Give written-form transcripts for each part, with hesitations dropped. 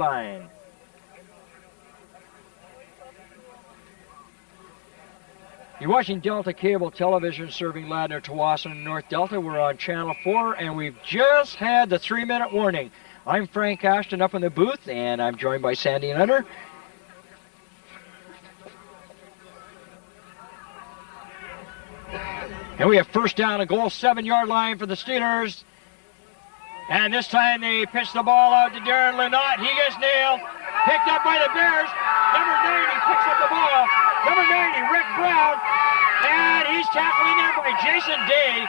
line. You're watching Delta Cable Television serving Ladner, Tawasin, and North Delta. We're on Channel 4, and we've just had the 3-minute warning. I'm Frank Ashton up in the booth, and I'm joined by Sandy Nutter. And we have first down, a goal, 7-yard line for the Steelers. And this time they pitch the ball out to Darren Lynott. He gets nailed. Picked up by the Bears. Number 90 picks up the ball. Number 90, Rick Brown. And he's tackling there by Jason Day.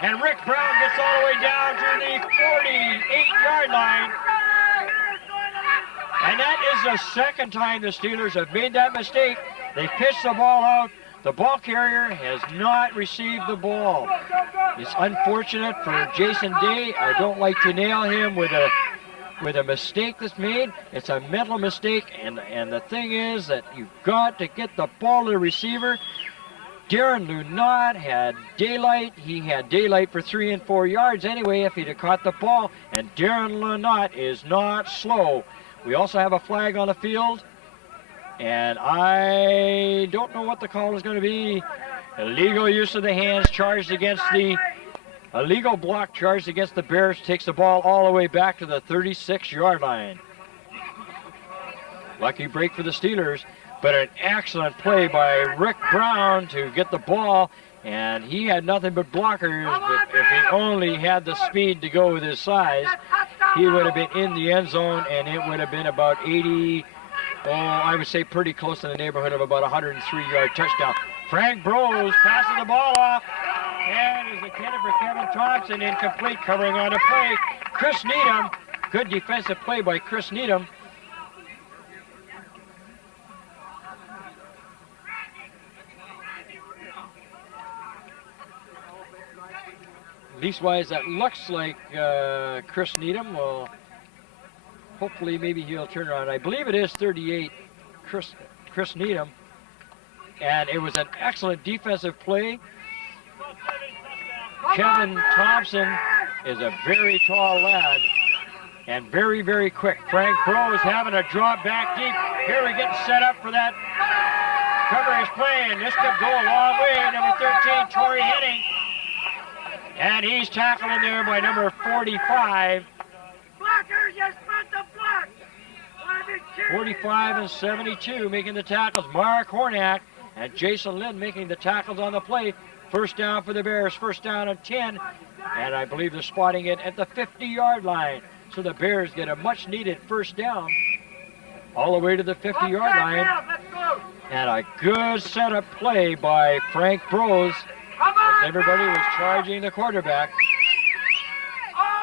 And Rick Brown gets all the way down to the 48-yard line. And that is the second time the Steelers have made that mistake. They pitched the ball out. The ball carrier has not received the ball. It's unfortunate for Jason Day. I don't like to nail him with a mistake that's made. It's a mental mistake, and the thing is that you've got to get the ball to the receiver. Darren Lynott had daylight. He had daylight for 3 and 4 yards anyway if he'd have caught the ball, and Darren Lynott is not slow. We also have a flag on the field. And I don't know what the call is going to be. Illegal use of the hands charged against the illegal block charged against the Bears. Takes the ball all the way back to the 36-yard line. Lucky break for the Steelers, but an excellent play by Rick Brown to get the ball. And he had nothing but blockers, but if he only had the speed to go with his size, he would have been in the end zone, and it would have been about 80. I would say pretty close in the neighborhood of about 103-yard touchdown. Frank Bros passing the ball off, and is intended for Kevin Thompson, incomplete, covering on the play. Chris Needham, good defensive play by Chris Needham. Leastwise, that looks like Chris Needham. Well, hopefully, maybe he'll turn around. I believe it is 38, Chris Needham. And it was an excellent defensive play. Kevin Thompson is a very tall lad and very, very quick. Frank Bros having a drop back deep. Here we get set up for that coverage play, and this could go a long way. Number 13, Torrey Henning. And he's tackled in there by number 45. 45 and 72 making the tackles. Mark Hornak and Jason Lynn making the tackles on the play. First down for the Bears, first down and 10. And I believe they're spotting it at the 50-yard line. So the Bears get a much-needed first down all the way to the 50-yard line. And a good setup play by Frank Bros as everybody was charging the quarterback.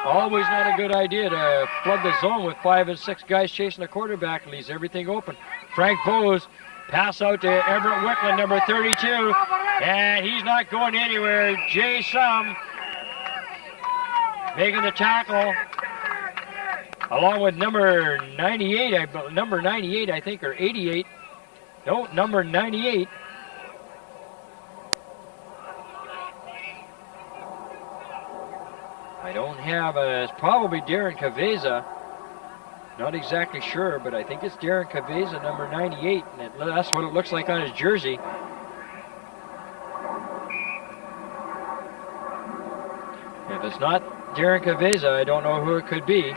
Always not a good idea to flood the zone with 5 and 6 guys chasing the quarterback. Leaves everything open. Frank Bose pass out to Everett Wickland, number 32, and he's not going anywhere. Jay Sum making the tackle, along with number 98, I think, or 88. No, number 98. I don't have it's probably Darren Caveza. Not exactly sure, but I think it's Darren Caveza, number 98, and that's what it looks like on his jersey. If it's not Darren Caveza, I don't know who it could be.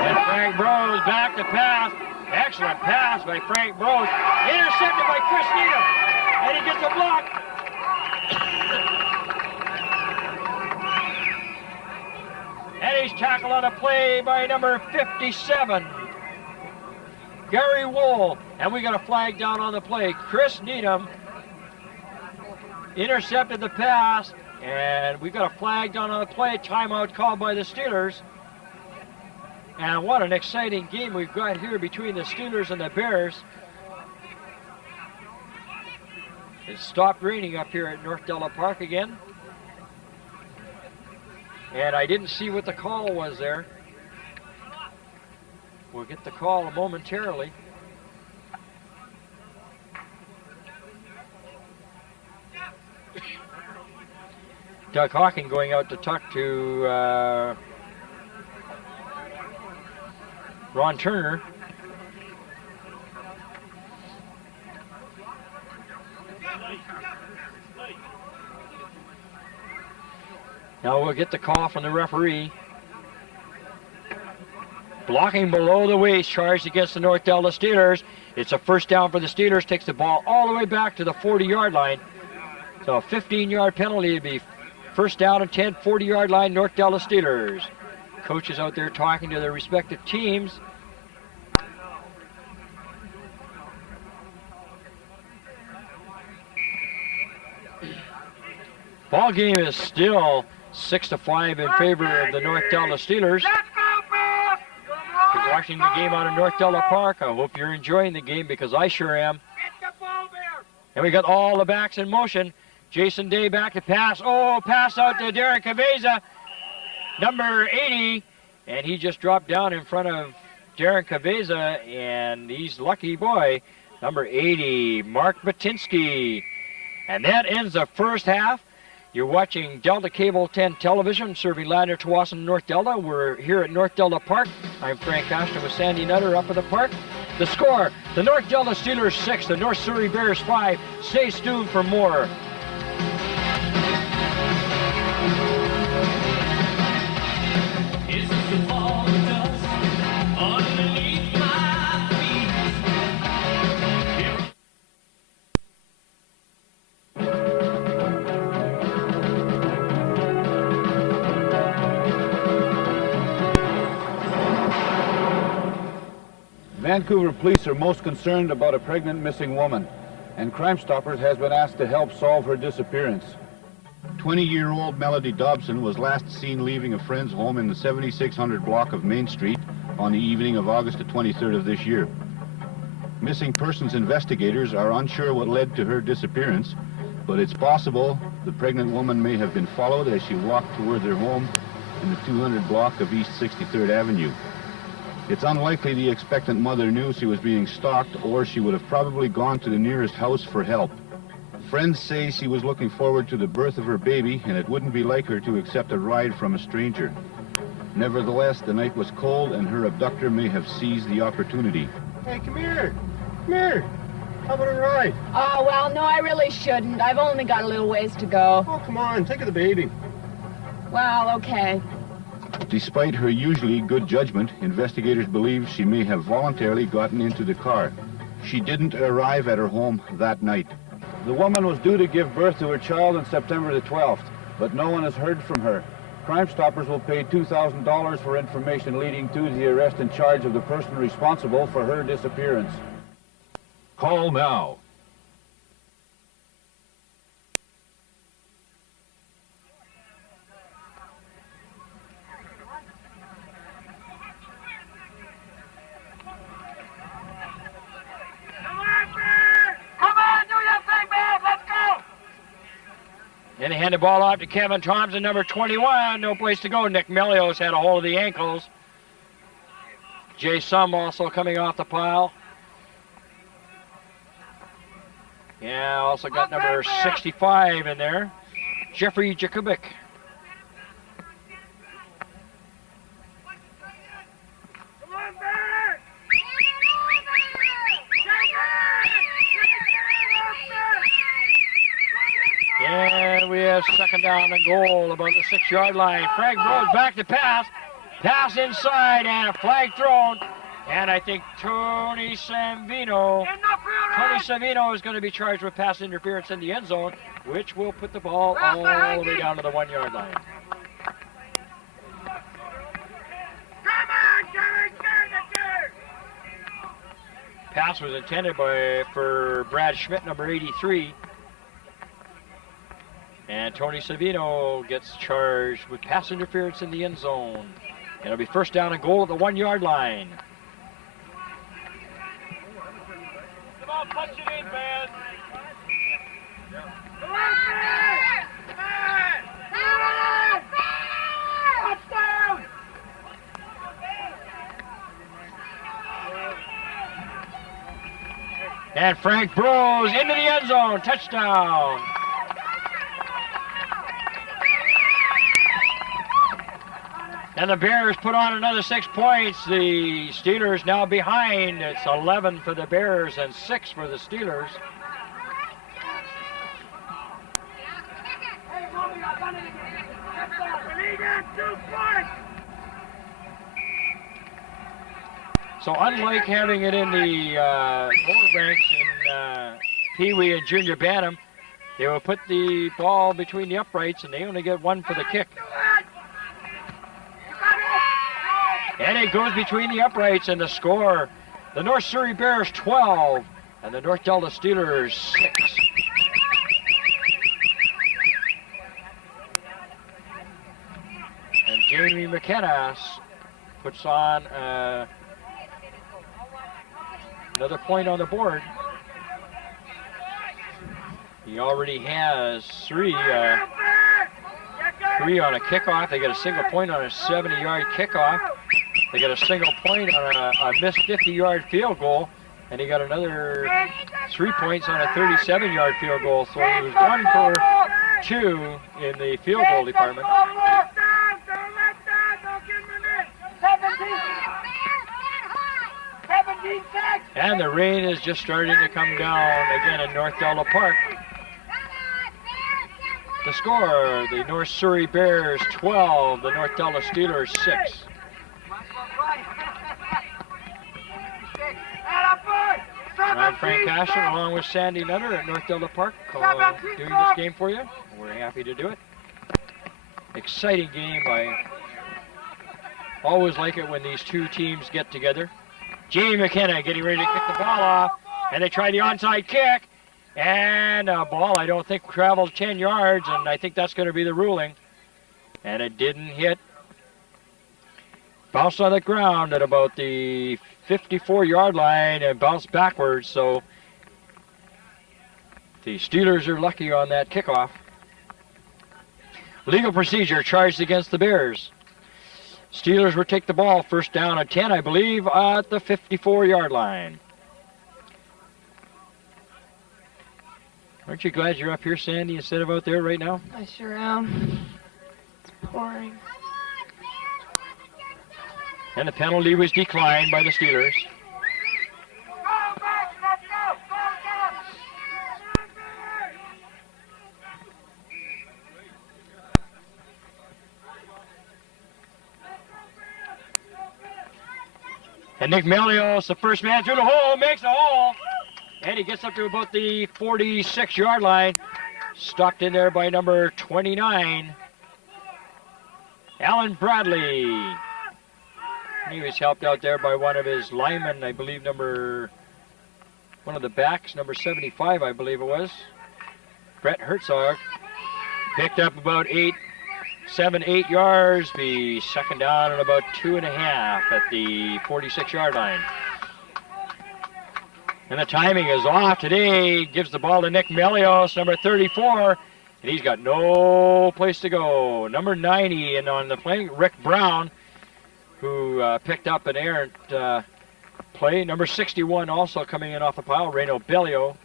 And Frank Bros back to pass. Excellent pass by Frank Bros. Intercepted by Chris Needham. And he gets a block. And he's tackled on a play by number 57, Gary Wool. And we got a flag down on the play. Chris Needham intercepted the pass. And we got a flag down on the play. Timeout called by the Steelers. And what an exciting game we've got here between the Steelers and the Bears. It stopped raining up here at North Delta Park again. And I didn't see what the call was there. We'll get the call momentarily. Doug Hawking going out to talk to Ron Turner. Now we'll get the call from the referee. Blocking below the waist, charged against the North Delta Steelers. It's a first down for the Steelers, takes the ball all the way back to the 40-yard line. So a 15-yard penalty to be first down and 10, 40-yard line, North Delta Steelers. Coaches out there talking to their respective teams. Ball game is still 6-5 in favor of the North Delta Steelers. You're watching the game out of North Delta Park. I hope you're enjoying the game because I sure am. And we got all the backs in motion. Jason Day back to pass. Oh, pass out to Darren Caveza, number 80. And he just dropped down in front of Darren Caveza, and he's lucky boy, number 80, Mark Batinsky. And that ends the first half. You're watching Delta Cable 10 Television, serving Ladner, Tsawwassen, North Delta. We're here at North Delta Park. I'm Frank Ashton with Sandy Nutter up at the park. The score, the North Delta Steelers 6, the North Surrey Bears 5. Stay tuned for more. Vancouver police are most concerned about a pregnant missing woman, and Crime Stoppers has been asked to help solve her disappearance. 20-year-old Melody Dobson was last seen leaving a friend's home in the 7600 block of Main Street on the evening of August the 23rd of this year. Missing persons investigators are unsure what led to her disappearance, but it's possible the pregnant woman may have been followed as she walked toward their home in the 200 block of East 63rd Avenue. It's unlikely the expectant mother knew she was being stalked, or she would have probably gone to the nearest house for help. Friends say she was looking forward to the birth of her baby, and it wouldn't be like her to accept a ride from a stranger. Nevertheless, the night was cold, and her abductor may have seized the opportunity. Hey, come here. Come here. How about a ride? Oh, well, no, I really shouldn't. I've only got a little ways to go. Oh, come on. Take the baby. Well, okay. Despite her usually good judgment, investigators believe she may have voluntarily gotten into the car. She didn't arrive at her home that night. The woman was due to give birth to her child on September the 12th, but no one has heard from her. Crime Stoppers will pay $2,000 for information leading to the arrest and charge of the person responsible for her disappearance. Call now. And they hand the ball off to Kevin Thompson, number 21. No place to go. Nick Melios had a hold of the ankles. Jay Sum also coming off the pile. Yeah, also got number 65 in there. Jeffrey Jakubic. And we have second down and goal about the 6-yard line. Frank Rose back to pass. Pass inside and a flag thrown. And I think Tony Savino is going to be charged with pass interference in the end zone, which will put the ball all the way down to the 1-yard line. Pass was intended for Brad Schmidt, number 83. And Tony Savino gets charged with pass interference in the end zone. It'll be first down and goal at the 1-yard line. Come on, punch it in, man. Touchdown! And Frank Bros into the end zone. Touchdown. And the Bears put on another 6 points. The Steelers now behind. It's 11 for the Bears and 6 for the Steelers. So unlike having it in the lower ranks in Pee Wee and Junior Bantam, they will put the ball between the uprights and they only get one for the kick. And it goes between the uprights, and the score, the North Surrey Bears 12 and the North Delta Steelers 6. And Jamie McKenna puts on another point on the board. He already has three on a kickoff. They get a single point on a 70-yard kickoff. They got a single point on a missed 50-yard field goal, and he got another 3 points on a 37-yard field goal. So he was 1 for 2 in the field goal department. And the rain is just starting to come down again in North Delta Park. The score, the North Surrey Bears 12, the North Delta Steelers 6. And I'm Frank Cashin along with Sandy Nutter at North Delta Park doing this game for you. We're happy to do it. Exciting game. I always like it when these two teams get together. Jamie McKenna getting ready to kick the ball off, and they try the onside kick, and a ball I don't think traveled 10 yards, and I think that's going to be the ruling. And it didn't hit. Bounced on the ground at about the 54-yard line and bounced backwards, so the Steelers are lucky on that kickoff. Legal procedure charged against the Bears. Steelers will take the ball first down at 10, I believe, at the 54-yard line. Aren't you glad you're up here, Sandy, instead of out there right now? I sure am. It's pouring. And the penalty was declined by the Steelers. And Nick Melios, the first man through the hole, makes a hole. And he gets up to about the 46-yard line. Stopped in there by number 29, Alan Bradley. He was helped out there by one of his linemen, I believe one of the backs, number 75, I believe it was. Brett Herzog. Picked up about 7, 8 yards, be second down and about 2.5 at the 46-yard line. And the timing is off today. Gives the ball to Nick Melios, number 34, and he's got no place to go. Number 90, and on the play, Rick Brown, who picked up an errant play. Number 61 also coming in off the pile, Reno Bellio.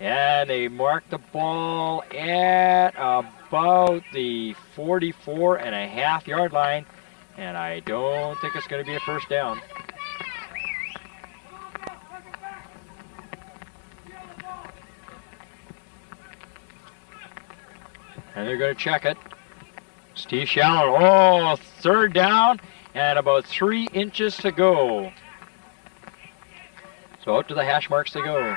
And they marked the ball at about the 44.5-yard line, and I don't think it's going to be a first down. And they're going to check it. Steve Shallow, third down and about 3 inches to go. So out to the hash marks they go.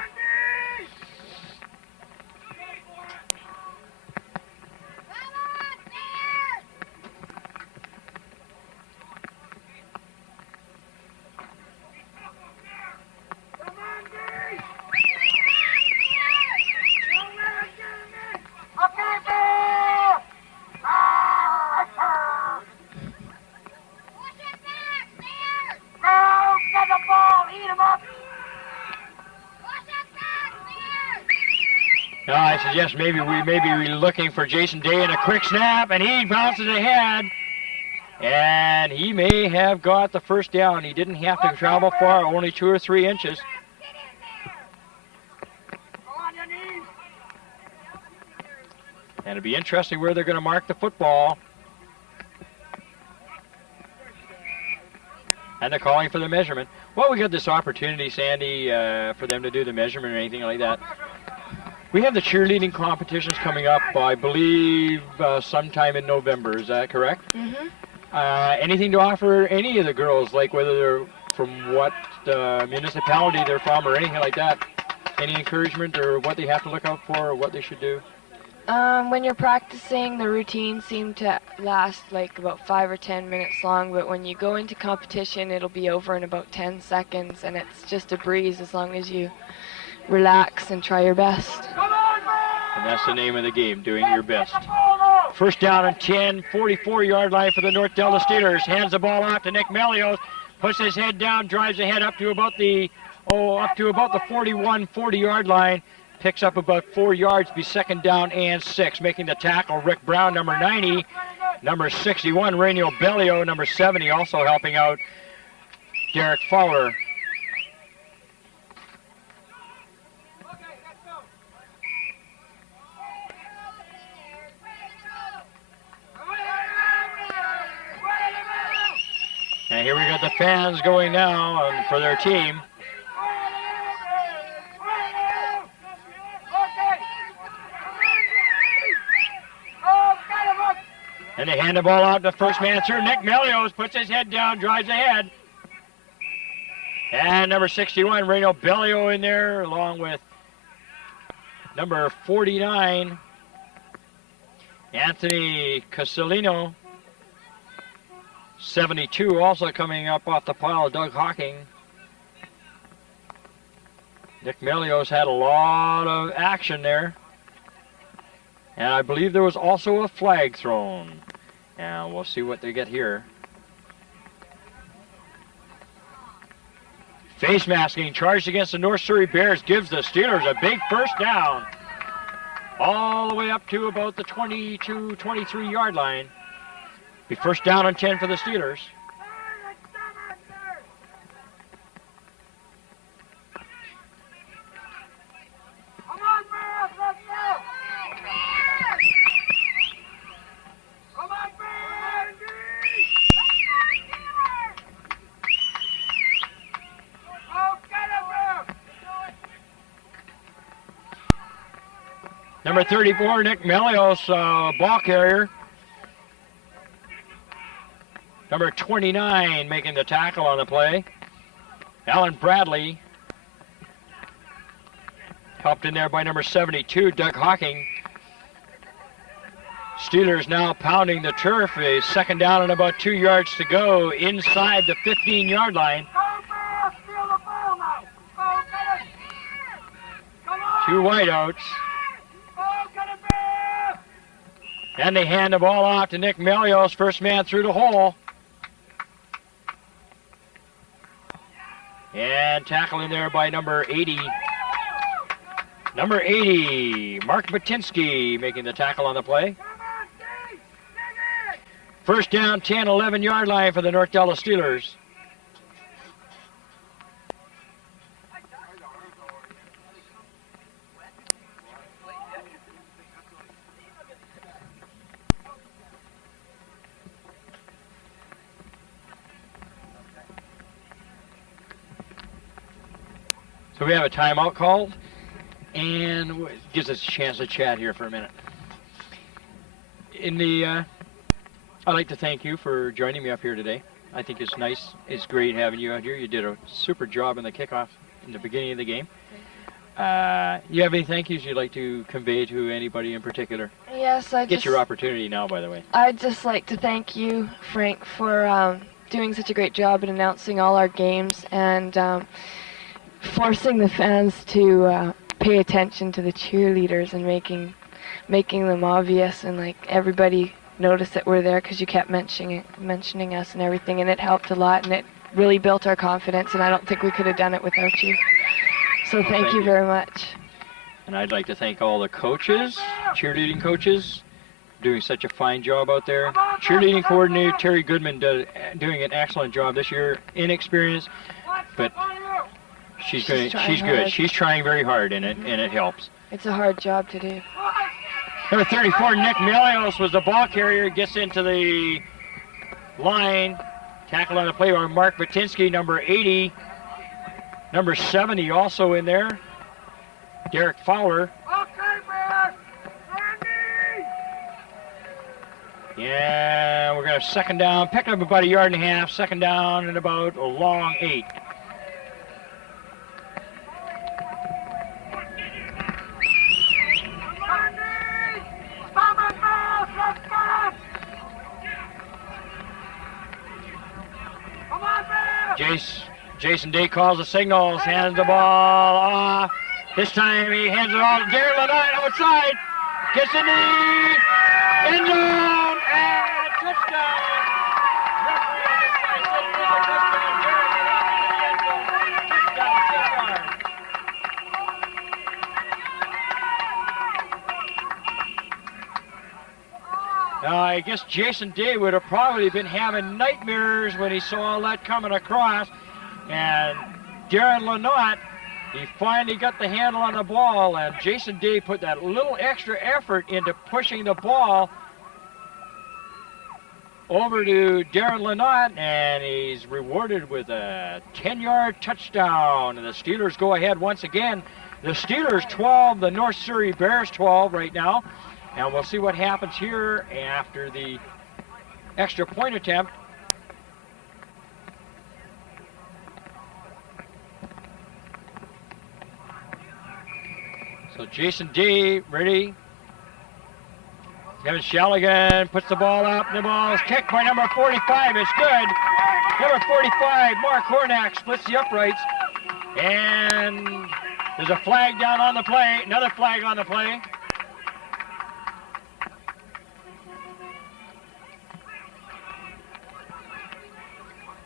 I suggest maybe we're looking for Jason Day in a quick snap, and he bounces ahead, and he may have got the first down. He didn't have to travel far, only 2 or 3 inches. And it'll be interesting where they're going to mark the football. And they're calling for the measurement. Well, we got this opportunity, Sandy, for them to do the measurement or anything like that. We have the cheerleading competitions coming up, I believe, sometime in November. Is that correct? Mm-hmm. Anything to offer any of the girls, like whether they're from what municipality they're from or anything like that? Any encouragement or what they have to look out for or what they should do? When you're practicing, the routines seem to last like about 5 or 10 minutes long, but when you go into competition, it'll be over in about 10 seconds, and it's just a breeze as long as you relax and try your best. And that's the name of the game, doing your best. First down and 10, 44-yard line for the North Delta Steelers. Hands the ball off to Nick Melios, puts his head down, drives ahead up to about the 41, 40-yard line. Picks up about 4 yards, be second down and 6. Making the tackle, Rick Brown, number 90. Number 61, Rainiel Bellio, number 70, also helping out Derek Fowler. And here we got the fans going now for their team. And they hand the ball out to the first man through. Nick Melios puts his head down, drives ahead. And number 61, Reno Bellio in there, along with number 49, Anthony Castellino. 72 also coming up off the pile, Doug Hawking. Nick Melios had a lot of action there. And I believe there was also a flag thrown. And we'll see what they get here. Face masking charged against the North Surrey Bears gives the Steelers a big first down. All the way up to about the 22, 23-yard line. Be first down and 10 for the Steelers. Number 34, Nick Melios, ball carrier. Number 29 making the tackle on the play. Alan Bradley. Helped in there by number 72, Doug Hawking. Steelers now pounding the turf. A second down and about 2 yards to go inside the 15-yard line. Two wideouts. And they hand the ball off to Nick Melios, first man through the hole. And tackle in there by number 80. Number 80, Mark Batinsky making the tackle on the play. First down, 10, 11-yard line for the North Delta Steelers. So we have a timeout called, and gives us a chance to chat here for a minute. I'd like to thank you for joining me up here today. I think it's nice, it's great having you out here. You did a super job in the kickoff in the beginning of the game. You have any thank yous you'd like to convey to anybody in particular? Yes, Get your opportunity now, by the way. I'd just like to thank you, Frank, for doing such a great job in announcing all our games and forcing the fans to pay attention to the cheerleaders and making them obvious, and like everybody noticed that we're there because you kept mentioning us and everything, and it helped a lot, and it really built our confidence, and I don't think we could have done it without you. So thank you very much. And I'd like to thank all the coaches, cheerleading coaches, doing such a fine job out there. Cheerleading coordinator Terry Goodman doing an excellent job this year, inexperienced, but she's good. She's trying very hard, and it helps. It's a hard job to do. Number 34, Nick Melios was the ball carrier. Gets into the line, Tackle on the play by Mark Batinsky, number 80. Number 70 also in there. Derek Fowler. Yeah, we're going to have second down. Picked up about a yard and a half. Second down and about a long 8. Jason Day calls the signals, hands the ball off. This time he hands it off to Jerry Lenine outside. Gets in the end zone and touchdown. Referee on the side says it's a touchdown. Jerry Lenine in the end zone. Touchdown, 6 yards. Now I guess Jason Day would have probably been having nightmares when he saw all that coming across. And Darren Lynott, he finally got the handle on the ball, and Jason Day put that little extra effort into pushing the ball over to Darren Lynott, and he's rewarded with a 10-yard touchdown. And the Steelers go ahead once again. The Steelers 12, the North Surrey Bears 12 right now. And we'll see what happens here after the extra point attempt. So Jason D ready. Kevin Shaligan puts the ball up, and the ball is kicked by number 45. It's good. Number 45, Mark Hornack, splits the uprights. And there's a flag down on the play. Another flag on the play.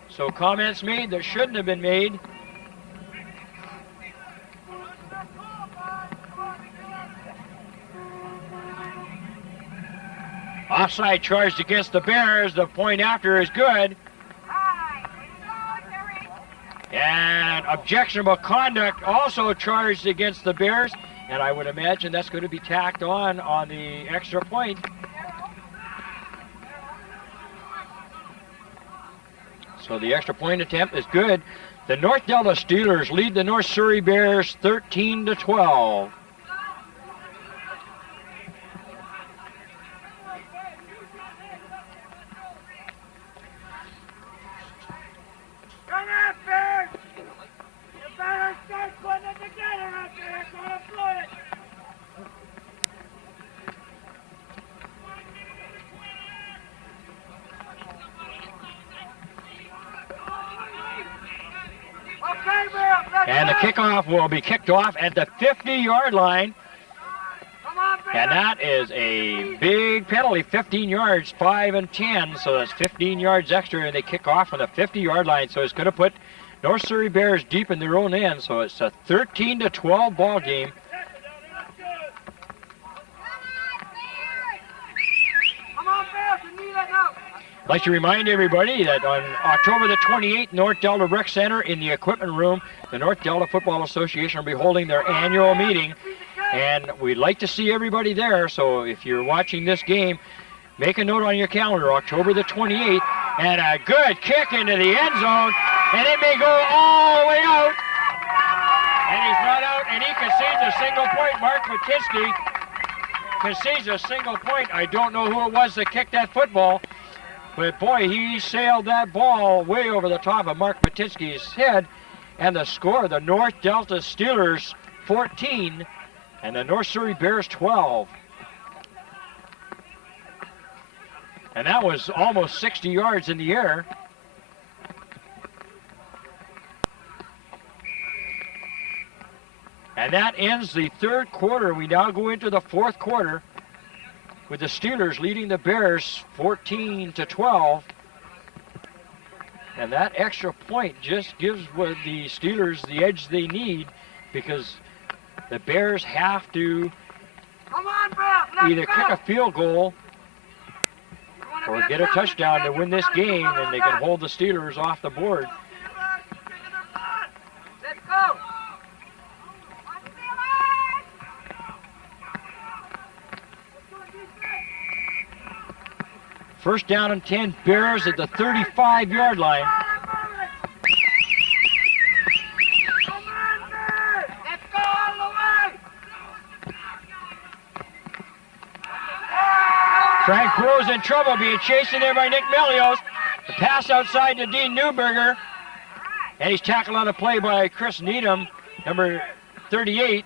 So comments made that shouldn't have been made. Offside charged against the Bears. The point after is good. And objectionable conduct also charged against the Bears. And I would imagine that's going to be tacked on the extra point. So the extra point attempt is good. The North Delta Steelers lead the North Surrey Bears 13-12. And the kickoff will be kicked off at the 50-yard line. And that is a big penalty, 15 yards, 5 and 10. So that's 15 yards extra, and they kick off on the 50-yard line. So it's going to put North Surrey Bears deep in their own end. So it's a 13-12 ball game. I'd like to remind everybody that on October the 28th, North Delta Rec Center in the equipment room, the North Delta Football Association will be holding their annual meeting, and we'd like to see everybody there. So if you're watching this game, make a note on your calendar, October the 28th, and a good kick into the end zone, and it may go all the way out, and he's not out, and he concedes a single point. Mark Matinsky concedes a single point. I don't know who it was that kicked that football, but boy, he sailed that ball way over the top of Mark Matinsky's head. And the score, the North Delta Steelers 14 and the North Surrey Bears 12. And that was almost 60 yards in the air. And that ends the third quarter. We now go into the fourth quarter with the Steelers leading the Bears 14-12. And that extra point just gives the Steelers the edge they need, because the Bears have to either kick a field goal or get a touchdown to win this game, and they can hold the Steelers off the board. Let's go. First down and 10, Bears at the 35-yard line. Frank Rose in trouble, being chased in there by Nick Melios. The pass outside to Dean Newberger. And he's tackled on the play by Chris Needham, number 38.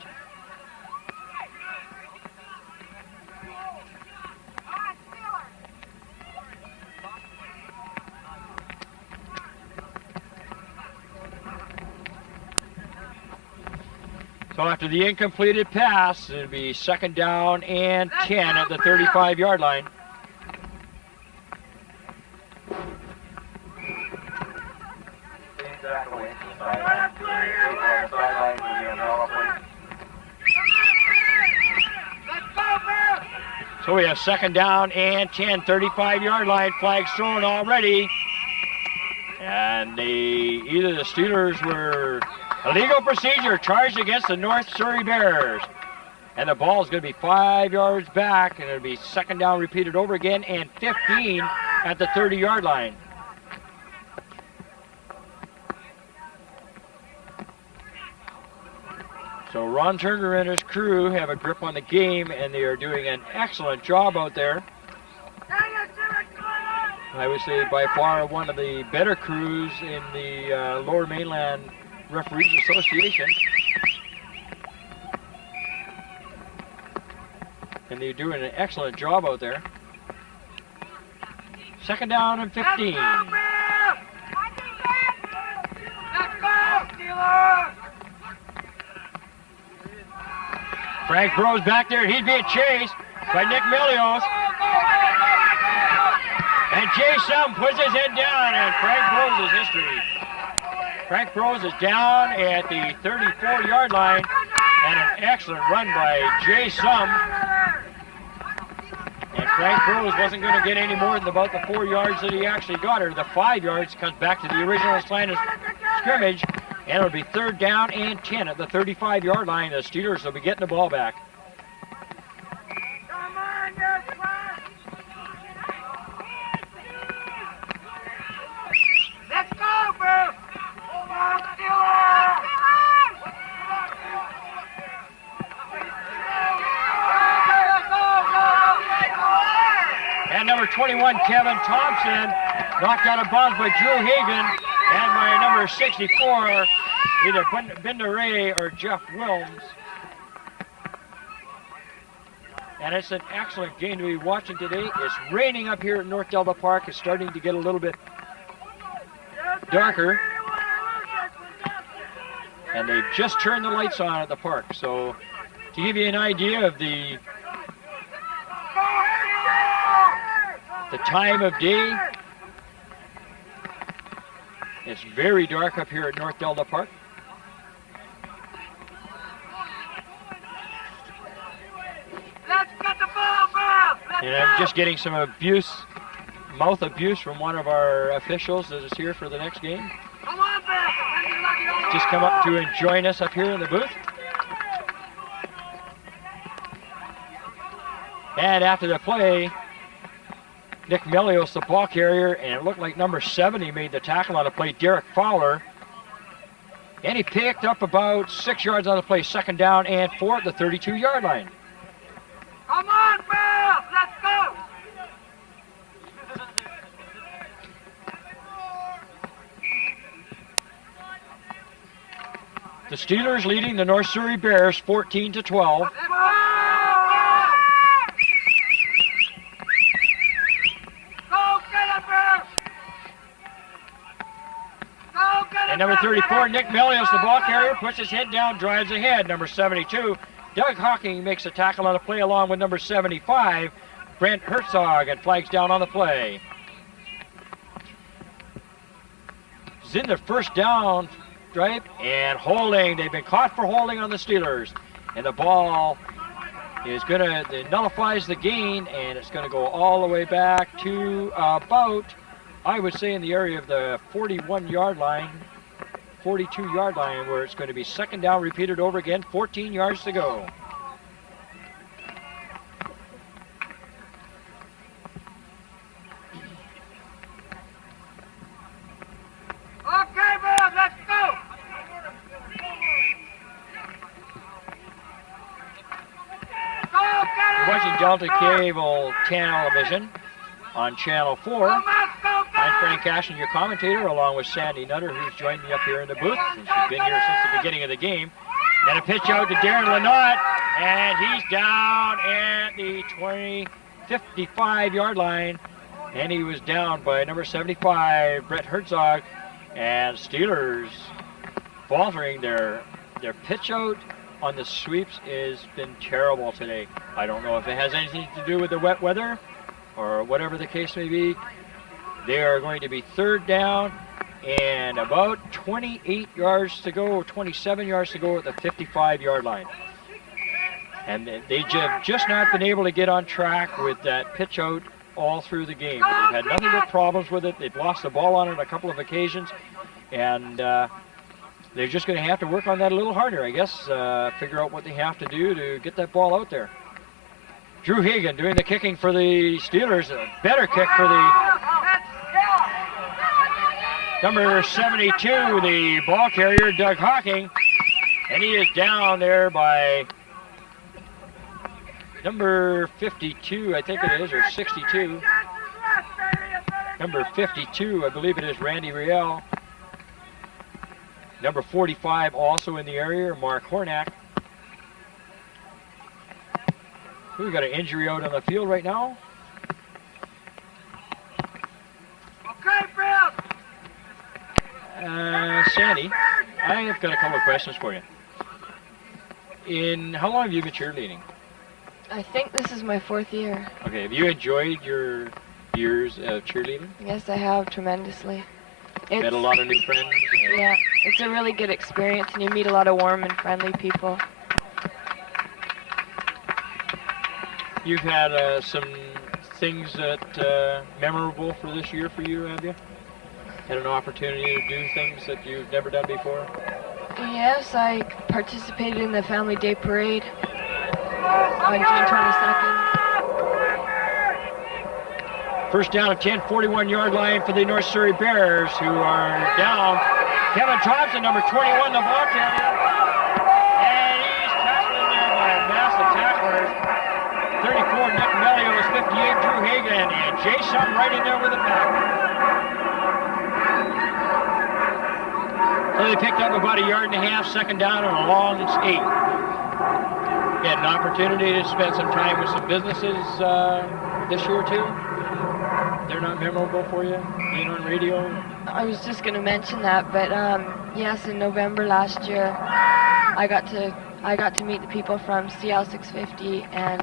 So after the incompleted pass, it'll be second down and 10 at the 35-yard line. So we have second down and 10, 35-yard line, flags thrown already. And either the Steelers were illegal procedure charged against the North Surrey Bears. And the ball is going to be 5 yards back, and it'll be second down repeated over again, and 15 at the 30-yard line. So Ron Turner and his crew have a grip on the game, and they are doing an excellent job out there. I would say by far one of the better crews in the Lower Mainland Referees Association. And they're doing an excellent job out there. Second down and 15. Frank Rose back there. He's being chased by Nick Melios. And Jay Sum puts his head down, and Frank Rose is history. Frank Rose is down at the 34-yard line, and an excellent run by Jay Sum. And Frank Rose wasn't going to get any more than about the 4 yards that he actually got, or the 5 yards, comes back to the original line of scrimmage, and it'll be third down and 10 at the 35-yard line. The Steelers will be getting the ball back. And number 21, Kevin Thompson, knocked out of bounds by Drew Hagan, and by number 64, either Binder Ray or Jeff Wilms. And it's an excellent game to be watching today. It's raining up here at North Delta Park. It's starting to get a little bit darker. And they've just turned the lights on at the park. So to give you an idea of the time of day, it's very dark up here at North Delta Park. And I'm just getting some abuse, mouth abuse from one of our officials that is here for the next game. Just come up to and join us up here in the booth. And after the play, Nick Melios, the ball carrier, and it looked like number 70 made the tackle on the play, Derek Fowler. And he picked up about 6 yards on the play, second down and 4 at the 32-yard line. Come on, Bill! Let's go! The Steelers leading the North Surrey Bears 14-12. And number 34, Nick Melios, the ball carrier, puts his head down, drives ahead. Number 72, Doug Hawking makes a tackle on the play along with number 75, Brent Herzog, and flags down on the play. It's in the first down stripe and holding. They've been caught for holding on the Steelers. And the ball is going to, it nullifies the gain, and it's going to go all the way back to about, I would say, in the area of the 41-yard line, 42-yard line, where it's going to be second down repeated over again, 14 yards to go. Delta Cable Television on Channel 4. I'm Frank Ashton, your commentator, along with Sandy Nutter, who's joined me up here in the booth. And she's been here since the beginning of the game. And a pitch out to Darren Lynott, and he's down at the 55-yard line. And he was down by number 75, Brett Herzog. And Steelers faltering. Their pitch out on the sweeps has been terrible today. I don't know if it has anything to do with the wet weather or whatever the case may be. They are going to be third down and about 28 yards to go, 27 yards to go at the 55-yard line. And they have just not been able to get on track with that pitch out all through the game. They've had nothing but problems with it. They've lost the ball on it a couple of occasions, and they're just going to have to work on that a little harder, I guess, figure out what they have to do to get that ball out there. Drew Hagan doing the kicking for the Steelers. A better kick for the number 72, the ball carrier, Doug Hawking. And he is down there by number 52, I think it is, or 62. Number 52, I believe it is, Randy Riel. Number 45 also in the area, Mark Hornack. We've got an injury out on the field right now. Okay, Bill. Sandy, I have got a couple of questions for you. How long have you been cheerleading? I think this is my 4th year. Okay, have you enjoyed your years of cheerleading? Yes, I have tremendously. Met a lot of new friends? Yeah, it's a really good experience, and you meet a lot of warm and friendly people. You've had some things that memorable for this year for you, have you? Had an opportunity to do things that you've never done before? Yes, I participated in the Family Day Parade on June 22nd. First down at 10, 41-yard line for the North Surrey Bears, who are down. Kevin Thompson, number 21, the ball carrier. And he's tackled in there by a mass of tacklers. 34, Nick Melios, 58, Drew Hagan, and Jay Sum right in there with the pack. So they picked up about 1.5 yards, second down and a long 8. You had an opportunity to spend some time with some businesses this year too? They're not memorable for you, being on radio? I was just going to mention that, but yes, in November last year, I got to meet the people from CL 650 and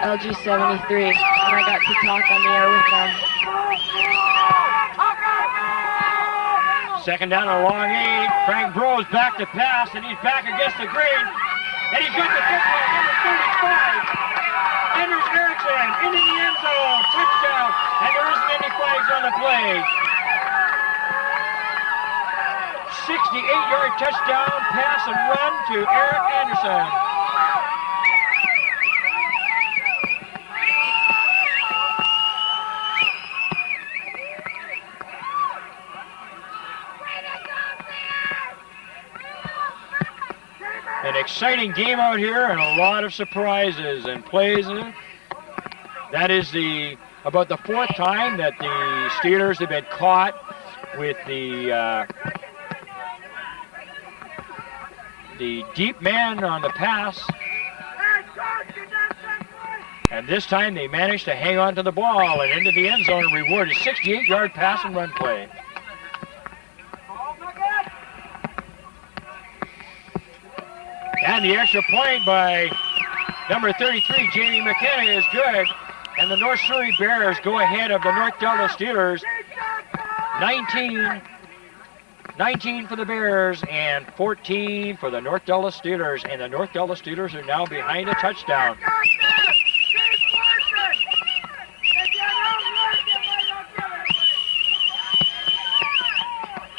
LG 73, and I got to talk on the air with them. Second down, a long 8. Frank Bros back to pass, and he's back against the green. And he's got the football, number 35. Anders Erickson into the end zone, touchdown, and there isn't any flags on the play. 68-yard touchdown, pass and run to Eric Anderson. An exciting game out here and a lot of surprises and plays. That is about the 4th time that the Steelers have been caught with the deep man on the pass. And this time they managed to hang on to the ball and into the end zone and reward a 68-yard pass and run play. And the extra point by number 33, Jamie McKenna, is good. And the North Surrey Bears go ahead of the North Delta Steelers. 19 for the Bears and 14 for the North Delta Steelers. And the North Delta Steelers are now behind a touchdown.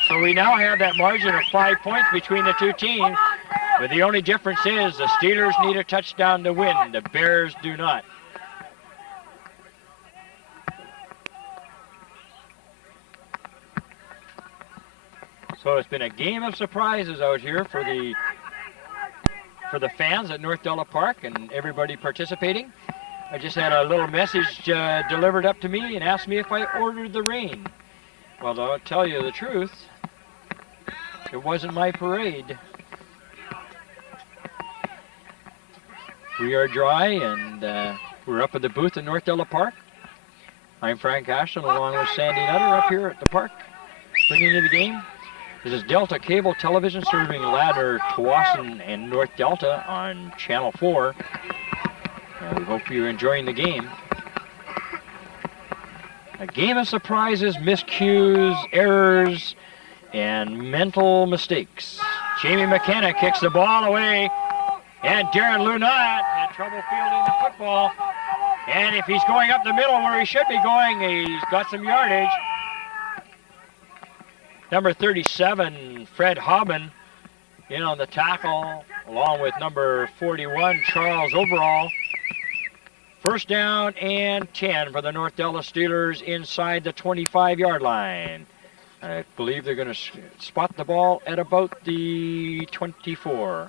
So we now have that margin of 5 points between the two teams. But the only difference is the Steelers need a touchdown to win. The Bears do not. So it's been a game of surprises out here for the for the fans at North Delta Park and everybody participating. I just had a little message delivered up to me and asked me if I ordered the rain. Well, I'll tell you the truth, it wasn't my parade. We are dry, and we're up at the booth at North Delta Park. I'm Frank Ashton, along with Sandy Nutter up here at the park, bringing you the game. This is Delta Cable Television serving Ladner, Tawasin, and North Delta on Channel 4. We hope you're enjoying the game. A game of surprises, miscues, errors, and mental mistakes. Jamie McKenna kicks the ball away, and Darren Lunat had trouble fielding the football. And if he's going up the middle where he should be going, he's got some yardage. Number 37, Fred Hobbin, in on the tackle, along with number 41, Charles Overall. First down and 10 for the North Delta Steelers inside the 25-yard line. I believe they're going to spot the ball at about the 24.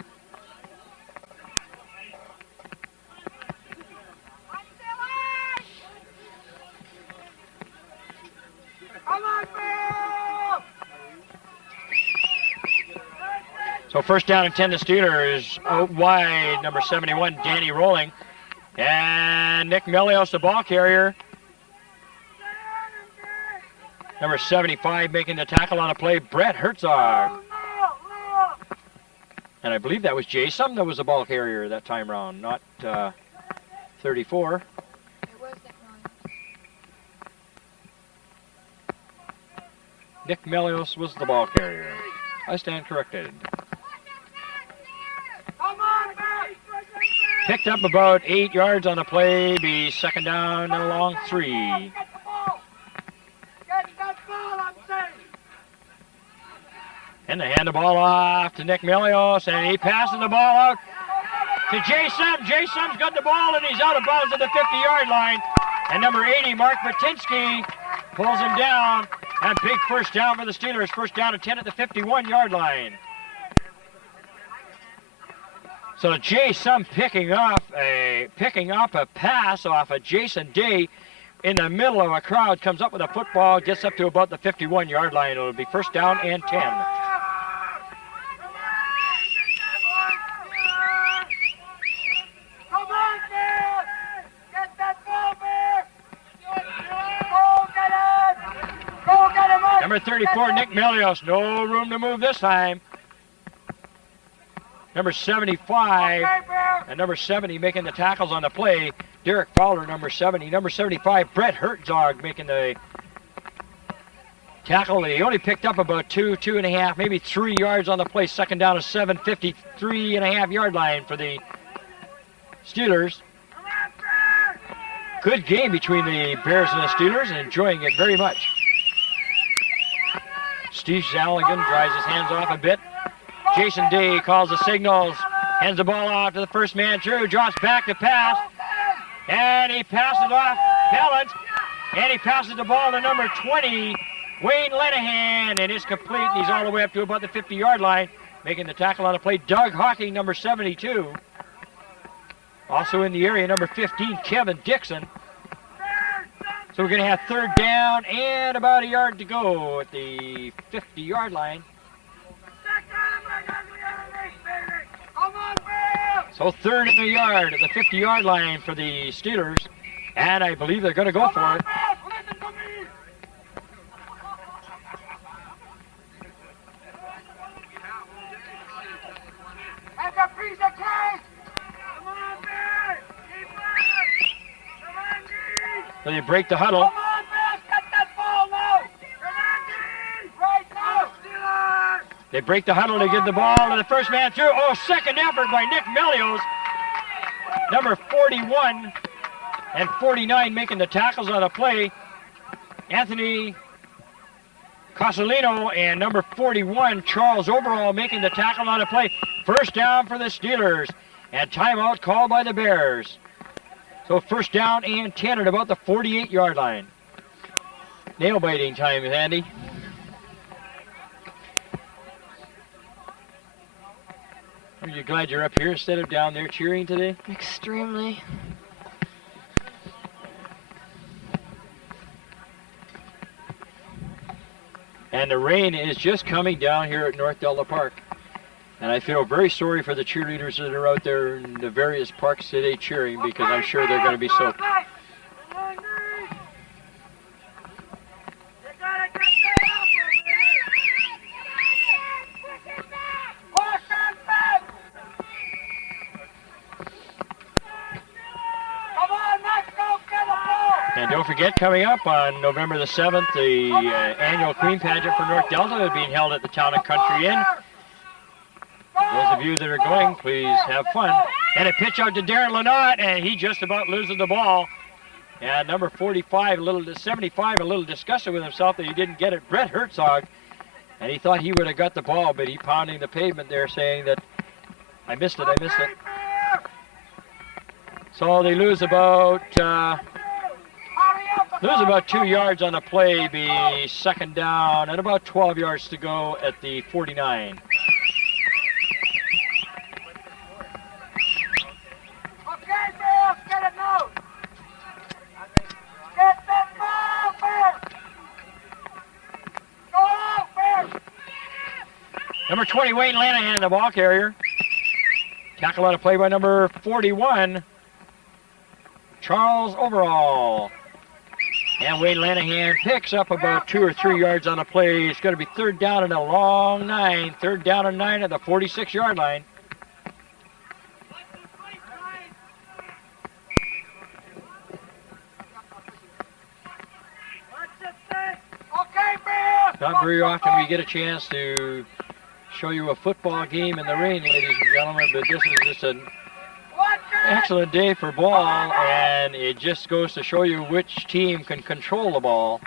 So first down and 10 to Steelers, out wide, number 71, Danny Rolling. And Nick Melios, the ball carrier. Number 75 making the tackle on a play, Brett Herzog. And I believe that was Jay Sum that was the ball carrier that time round, not 34. Nick Melios was the ball carrier. I stand corrected. Picked up about 8 yards on the play, be second down and along 3. And they hand the ball off to Nick Melios, and he passes the ball out to Jay Sum. Jay Sum's got the ball, and he's out of bounds at the 50-yard line. And number 80, Mark Matinsky, pulls him down. And big first down for the Steelers. First down and 10 at the 51-yard line. So Jay Sum picking up a pass off of Jason Day in the middle of a crowd, comes up with a football, gets up to about the 51-yard line. It'll be first down and 10. Number 34, Nick Melios, no room to move this time. Number 75 and number 70 making the tackles on the play. Derek Fowler, number 70. Number 75, Brett Herzog making the tackle. He only picked up about 2.5, maybe 3 yards on the play. Second down to 7, 53.5-yard line for the Steelers. Good game between the Bears and the Steelers, and enjoying it very much. Steve Zalligan dries his hands off a bit. Jason Day calls the signals, hands the ball off to the first man through, drops back to pass, and he passes off balance, and he passes the ball to number 20, Wayne Lenahan, and it's complete, and he's all the way up to about the 50-yard line, making the tackle on the play. Doug Hawking, number 72. Also in the area, number 15, Kevin Dixon. So we're going to have third down and about a yard to go at the 50-yard line. So third in the yard at the 50-yard line for the Steelers, and I believe they're going to go for it. So they break the huddle. They break the huddle to give the ball to the first man through. Oh, second effort by Nick Melios. Number 41 and 49 making the tackles on the play. Anthony Casalino and number 41, Charles Overall, making the tackle on the play. First down for the Steelers, and timeout called by the Bears. So first down and 10 at about the 48-yard line. Nail-biting time, Andy. Are you glad you're up here instead of down there cheering today? Extremely. And the rain is just coming down here at North Delta Park. And I feel very sorry for the cheerleaders that are out there in the various parks today cheering, because I'm sure they're going to be soaked. And don't forget, coming up on November the 7th, the annual Queen Pageant for North Delta is being held at the Town and Country Inn. Those of you that are going, please have fun. And a pitch out to Darren Lynott, and he just about loses the ball. And number 45, 75, a little disgusted with himself that he didn't get it. Brett Herzog, and he thought he would have got the ball, but he pounding the pavement there saying that, I missed it. So they lose about 2 yards on the play, be second down, and about 12 yards to go at the 49. Number 20, Wayne Lanahan, the ball carrier. Tackle on a play by number 41, Charles Overall. And Wayne Lanahan picks up about 2 or 3 yards on the play. It's going to be third down and a long 9. Third down and 9 at the 46-yard line. Not very often we get a chance to show you a football game in the rain, ladies and gentlemen, but this is just an excellent day for ball, and it just goes to show you which team can control the ball.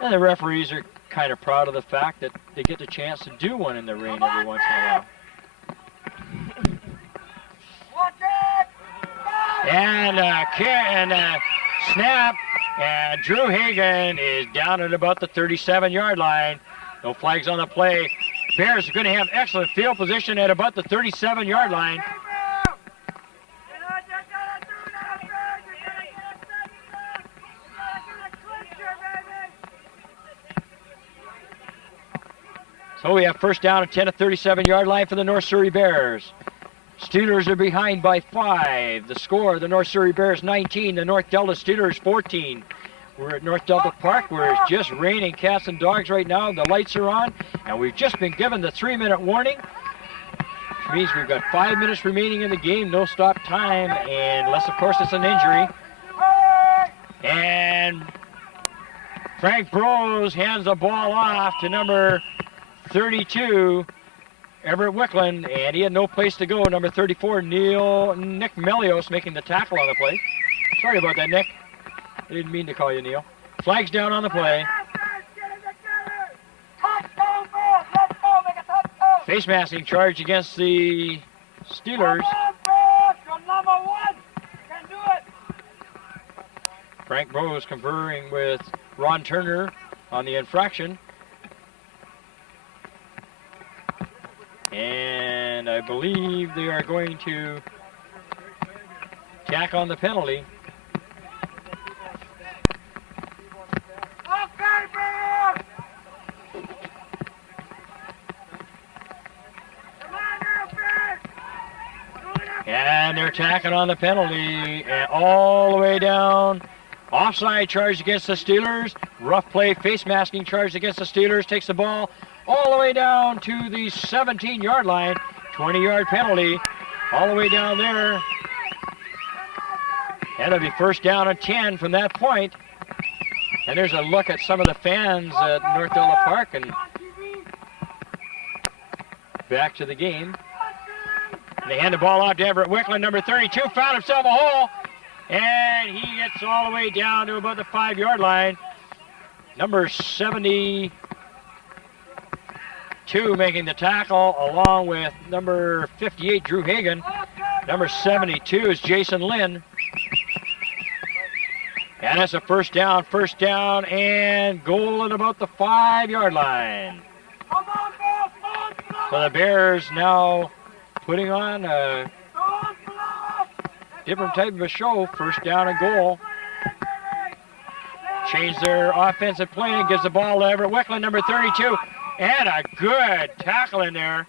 And the referees are kind of proud of the fact that they get the chance to do one in the rain every once in a while. And snap, and Drew Hagan is down at about the 37-yard line. No flags on the play. Bears are going to have excellent field position at about the 37-yard line. So we have first down at 10 at 37-yard line for the North Surrey Bears. Steelers are behind by 5. The score, the North Surrey Bears 19, the North Delta Steelers 14. We're at North Delta Park, where it's just raining cats and dogs right now. The lights are on, and we've just been given the 3-minute warning, which means we've got 5 minutes remaining in the game, no stop time, and unless, of course, it's an injury. And Frank Brose hands the ball off to number 32, Everett Wickland, and he had no place to go. Number 34, Nick Melios making the tackle on the play. Sorry about that, Nick. I didn't mean to call you Neil. Flags down on the play. Face masking charge against the Steelers. Frank Brose conferring with Ron Turner on the infraction. And I believe they are going to tack on the penalty. And they're tacking on the penalty, and all the way down. Offside charge against the Steelers. Rough play, face masking charge against the Steelers. Takes the ball all the way down to the 17-yard line. 20-yard penalty all the way down there. And it'll be first down and 10 from that point. And there's a look at some of the fans at North Delta Park, and back to the game. And they hand the ball off to Everett Wickland. Number 32 found himself a hole, and he gets all the way down to about the 5-yard line. Number 72 making the tackle, along with number 58, Drew Hagan. Number 72 is Jason Lynn. And it's a first down, and goal at about the 5-yard line. So the Bears now putting on a different type of a show. First down and goal. Change their offensive plan. Gives the ball to Everett Wickland, number 32. And a good tackle in there.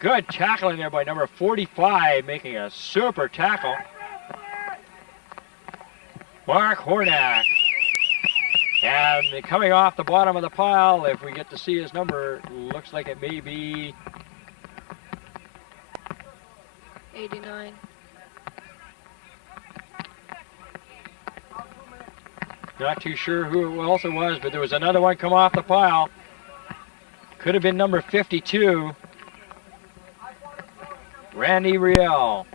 Good tackle in there by number 45, making a super tackle. Mark Hornak. And coming off the bottom of the pile, if we get to see his number, looks like it may be 89. Not too sure who else it was, but there was another one come off the pile. Could have been number 52. Randy Riel.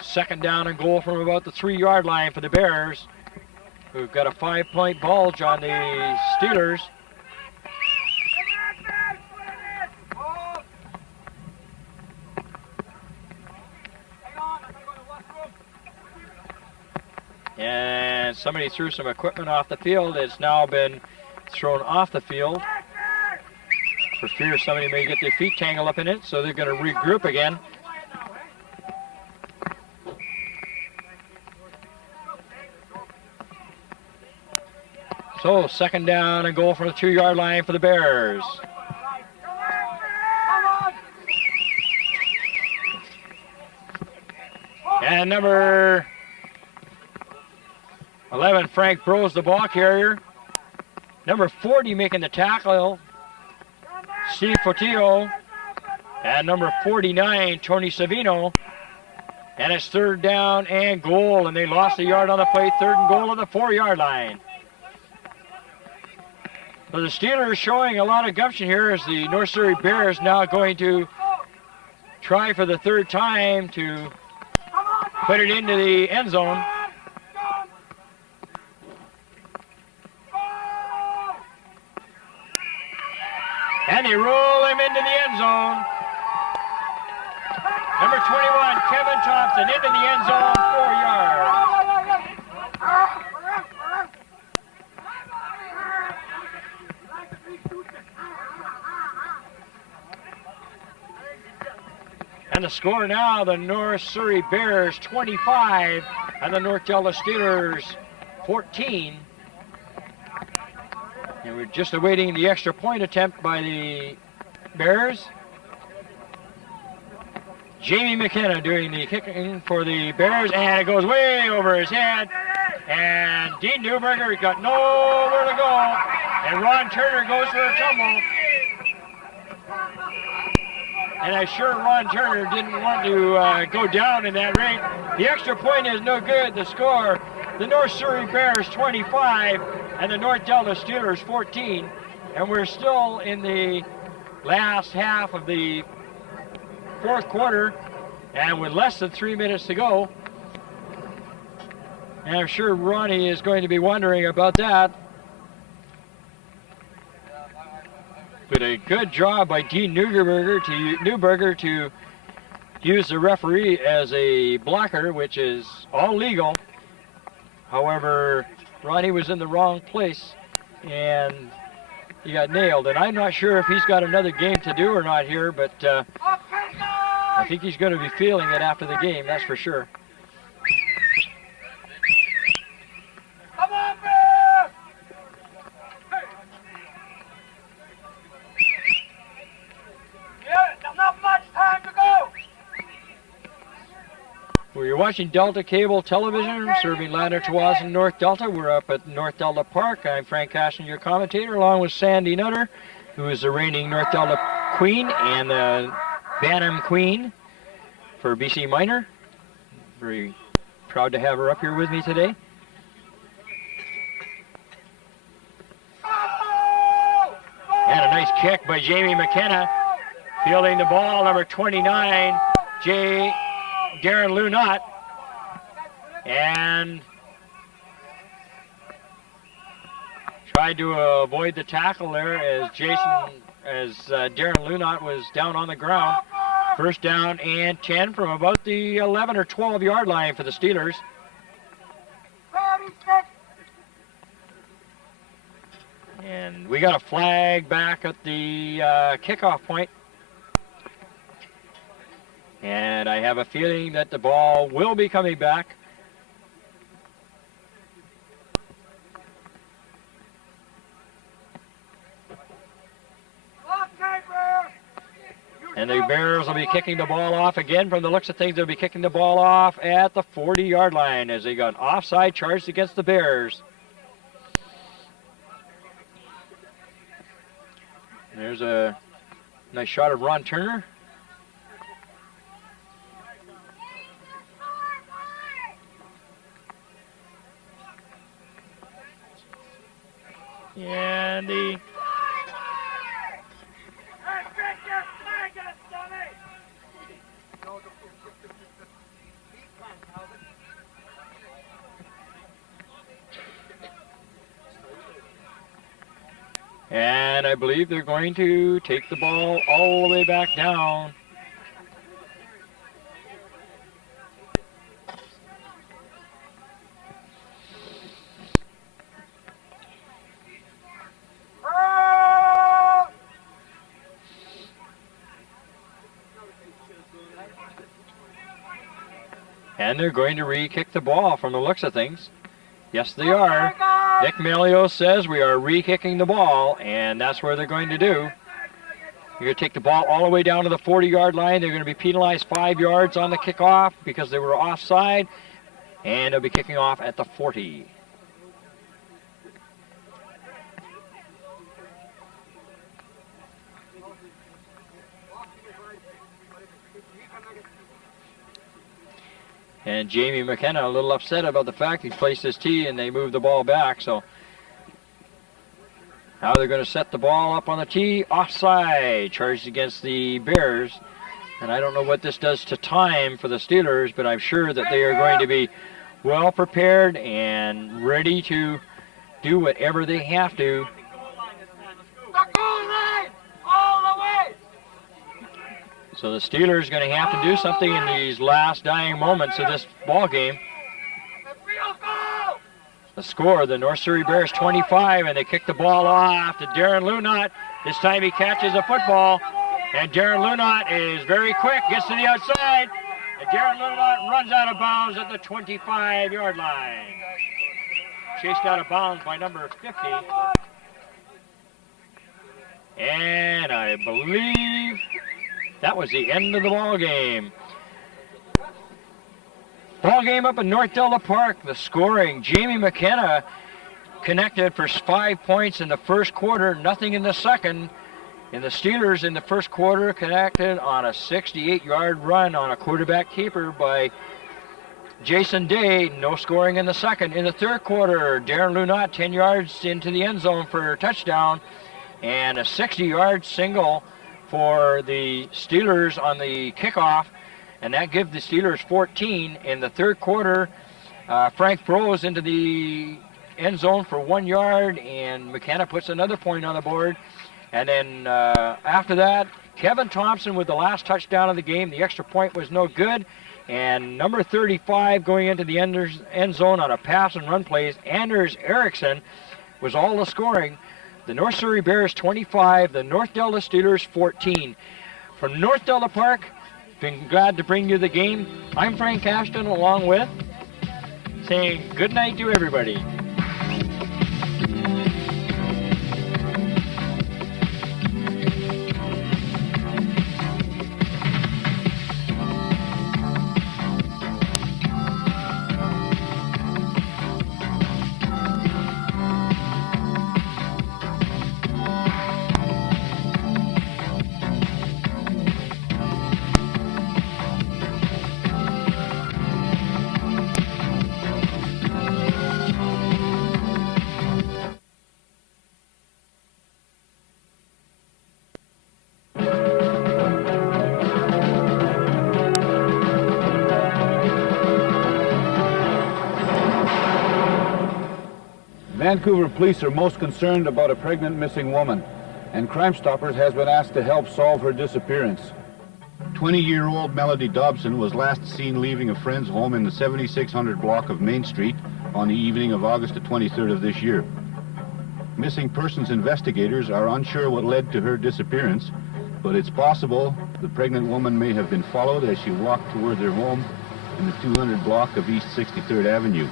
Second down and goal from about the 3-yard line for the Bears, who've got a 5-point bulge on the Steelers. And somebody threw some equipment off the field. It's now been thrown off the field for fear somebody may get their feet tangled up in it, so they're going to regroup again. So second down and goal from the 2-yard line for the Bears. And number 11, Frank Bros, the ball carrier. Number 40 making the tackle, Steve Fortillo. And number 49, Tony Savino. And it's third down and goal, and they lost a yard on the play. Third and goal on the 4-yard line. So the Steelers showing a lot of gumption here as the North Surrey Bears now going to try for the third time to put it into the end zone. And they roll him into the end zone. Number 21, Kevin Thompson, into the end zone, 4 yards. And the score now, the North Surrey Bears 25 and the North Delta Steelers 14. And we're just awaiting the extra point attempt by the Bears. Jamie McKenna doing the kicking for the Bears, and it goes way over his head. And Dean Newberger got nowhere to go. And Ron Turner goes for a tumble. And I'm sure Ron Turner didn't want to go down in that ring. The extra point is no good. The score, the North Surrey Bears 25 and the North Delta Steelers 14. And we're still in the last half of the fourth quarter, and with less than 3 minutes to go. And I'm sure Ronnie is going to be wondering about that. But a good job by Dean Newberger to use the referee as a blocker, which is all legal. However, Ronnie was in the wrong place and he got nailed. And I'm not sure if he's got another game to do or not here, but I think he's going to be feeling it after the game, that's for sure. Well, you're watching Delta Cable Television, serving Lander-Tawas and North Delta. We're up at North Delta Park. I'm Frank Cashin, your commentator, along with Sandy Nutter, who is the reigning North Delta Queen and the Bantam Queen for BC Minor. Very proud to have her up here with me today. And a nice kick by Jamie McKenna. Fielding the ball, number 29, Darren Lunat. And tried to avoid the tackle there as Darren Lunat was down on the ground. First down and 10 from about the 11 or 12 yard line for the Steelers. And we got a flag back at the kickoff point. And I have a feeling that the ball will be coming back. And the Bears will be kicking the ball off again. From the looks of things, they'll be kicking the ball off at the 40-yard line as they got an offside charged against the Bears. There's a nice shot of Ron Turner. And the And I believe they're going to take the ball all the way back down. And they're going to re-kick the ball from the looks of things. Yes, they are. Nick Melio says we are re-kicking the ball, and that's where they're going to do. You're going to take the ball all the way down to the 40-yard line. They're going to be penalized 5 yards on the kickoff because they were offside, and they'll be kicking off at the 40. And Jamie McKenna a little upset about the fact he placed his tee and they moved the ball back. So now they're going to set the ball up on the tee. Offside, charged against the Bears. And I don't know what this does to time for the Steelers, but I'm sure that they are going to be well prepared and ready to do whatever they have to. So the Steelers are going to have to do something in these last dying moments of this ball game. The score, the North Surrey Bears 25, and they kick the ball off to Darren Lunat. This time he catches a football, and Darren Lunat is very quick, gets to the outside, and Darren Lunat runs out of bounds at the 25-yard line. Chased out of bounds by number 50. And I believe that was the end of the ball game. Ball game up in North Delta Park. The scoring, Jamie McKenna connected for 5 points in the first quarter, nothing in the second. And the Steelers in the first quarter connected on a 68-yard run on a quarterback keeper by Jason Day. No scoring in the second. In the third quarter, Darren Lunat 10 yards into the end zone for a touchdown and a 60-yard single for the Steelers on the kickoff, and that gives the Steelers 14. In the third quarter, Frank Brose into the end zone for 1 yard, and McKenna puts another point on the board. And then after that, Kevin Thompson with the last touchdown of the game. The extra point was no good, and number 35 going into the end zone on a pass and run plays, Anders Eriksson, was all the scoring. The North Surrey Bears 25, the North Delta Steelers 14. From North Delta Park, been glad to bring you the game. I'm Frank Ashton, along with saying good night to everybody. Vancouver police are most concerned about a pregnant missing woman, and Crime Stoppers has been asked to help solve her disappearance. 20-year-old Melody Dobson was last seen leaving a friend's home in the 7600 block of Main Street on the evening of August the 23rd of this year. Missing persons investigators are unsure what led to her disappearance, but it's possible the pregnant woman may have been followed as she walked toward their home in the 200 block of East 63rd Avenue.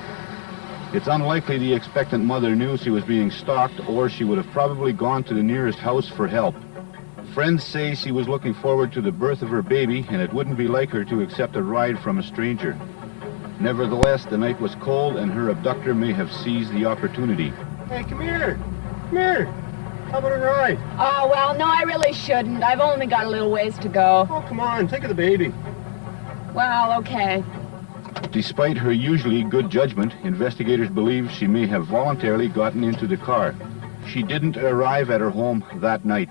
It's unlikely the expectant mother knew she was being stalked, or she would have probably gone to the nearest house for help. Friends say she was looking forward to the birth of her baby, and it wouldn't be like her to accept a ride from a stranger. Nevertheless, the night was cold, and her abductor may have seized the opportunity. Hey, come here. Come here. How about a ride? Oh, well, no, I really shouldn't. I've only got a little ways to go. Oh, come on. Take the baby. Well, okay. Despite her usually good judgment, investigators believe she may have voluntarily gotten into the car. She didn't arrive at her home that night.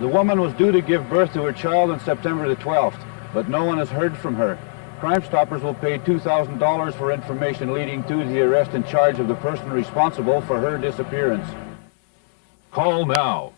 The woman was due to give birth to her child on September the 12th, but no one has heard from her. Crime Stoppers will pay $2,000 for information leading to the arrest and charge of the person responsible for her disappearance. Call now.